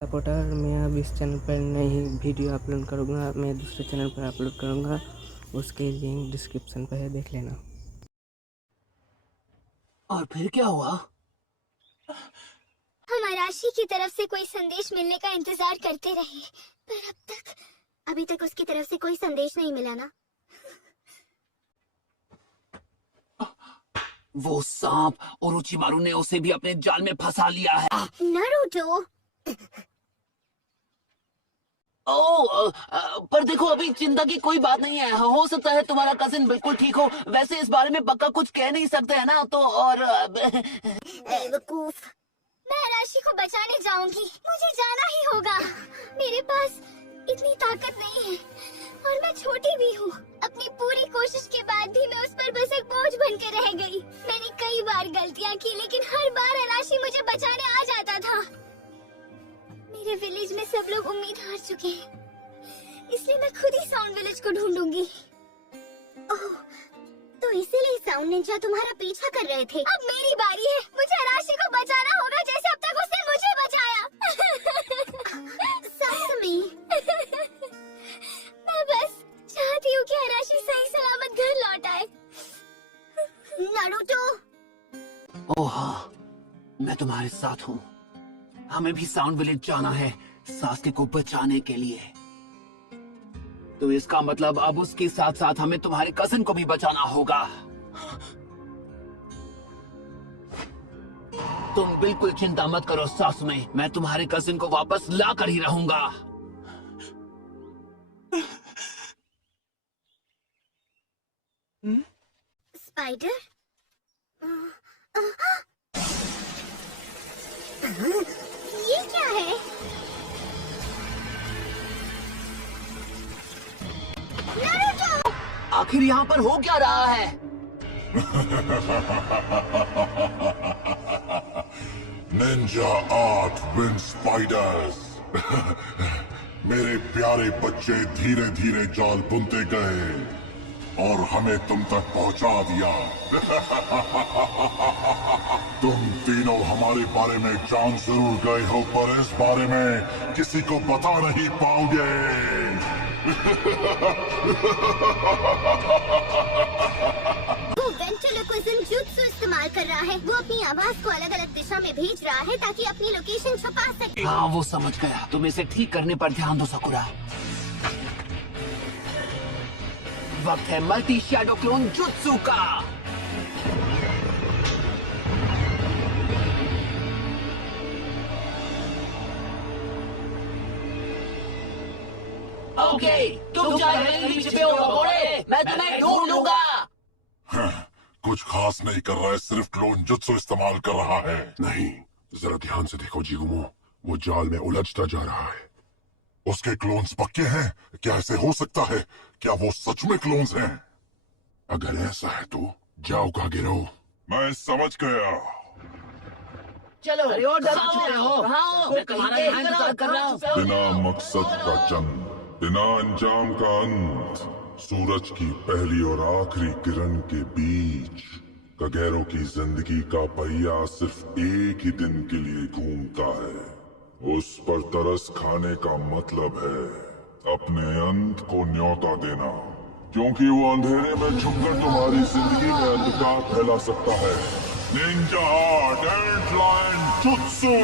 Supporter मैं अब इस चैनल पर नई वीडियो अपलोड करूँगा। मैं दूसरे चैनल पर अपलोड करूँगा, उसके लिंक डिस्क्रिप्शन पर है, देख लेना। और फिर क्या हुआ? हम अराशी की तरफ से कोई संदेश मिलने का इंतजार करते रहे, पर अभी तक उसकी तरफ से कोई संदेश नहीं मिला ना। वो सांप ओरोचिमारू ने उसे भी अपने जाल में फंसा लिया है। नारुतो, पर देखो, अभी चिंता की कोई बात नहीं है। हो सकता है तुम्हारा कजिन बिल्कुल ठीक हो। वैसे इस बारे में पक्का कुछ कह नहीं सकते है ना, तो और बेवकूफ। मैं अराशी को बचाने जाऊंगी, मुझे जाना ही होगा। मेरे पास इतनी ताकत नहीं है और मैं छोटी भी हूँ। अपनी पूरी कोशिश के बाद भी मैं उस पर बस एक बोझ बन के रह गई। मैंने कई बार गलतियाँ की, लेकिन हर बार अराशी मुझे बचाने आ जाता था। मेरे विलेज में सब लोग उम्मीद हार चुके हैं, इसलिए मैं खुद ही साउंड विलेज को ढूंढूंगी। ओह, तो इसीलिए साउंड निंजा तुम्हारा पीछा कर रहे थे। अब मेरी बारी है, मुझे अराशी को बचाना होगा, जैसे अब तक उसने मुझे बचाया। सासुमी, मैं बस चाहती हूँ कि अराशी सही सलामत घर लौट आए। नारुतो, ओह हाँ, मैं तुम्हारे साथ हूँ। हमें भी साउंड विलेज जाना है, सास्के को बचाने के लिए। तो इसका मतलब अब उसके साथ साथ हमें तुम्हारे कजिन को भी बचाना होगा। तुम बिल्कुल चिंता मत करो सासुमे, मैं तुम्हारे कजिन को वापस ला कर ही रहूंगा। स्पाइडर, ये क्या है? नारुतो! आखिर यहाँ पर हो क्या रहा है? Ninja art wind spiders. मेरे प्यारे बच्चे धीरे धीरे जाल बुनते गए और हमें तुम तक पहुंचा दिया। तुम तीनों हमारे बारे में जान जरूर गए हो, पर इस बारे में किसी को बता नहीं पाओगे। वो वेंट्रिलोक्विज्म जुत्सु इस्तेमाल कर रहा है। वो अपनी आवाज को अलग अलग दिशा में भेज रहा है ताकि अपनी लोकेशन छुपा सके। हाँ, वो समझ गया। तुम इसे ठीक करने पर ध्यान दो साकुरा। वक्त है मल्टी शैडो क्लोन जुत्सु का। ओके, तुम चाहे कहीं भी छिपे हो रोबोटे, मैं तुम्हें ढूंढ लूंगा। कुछ खास नहीं कर रहा है, सिर्फ क्लोन जुत्सु इस्तेमाल कर रहा है। नहीं, जरा ध्यान से देखो जिगुमो, वो जाल में उलझता जा रहा है। उसके क्लोन्स पक्के हैं? क्या ऐसे हो सकता है? क्या वो सच में क्लोन्स हैं? अगर ऐसा है तो जाओ कागेरो। मैं समझ गया। चलो, अरे और डर चुके हो? मैं तुम्हारा इंतजार कर रहा हूँ। बिना मकसद का जन्म, बिना अंजाम का अंत, सूरज की पहली और आखिरी किरण के बीच कागेरो की जिंदगी का पहिया सिर्फ एक ही दिन के लिए घूमता है। उस पर तरस खाने का मतलब है अपने अंत को न्योता देना, क्योंकि वो अंधेरे में छुपकर तुम्हारी जिंदगी में अंधकार फैला सकता है। Ninja deadline jutsu.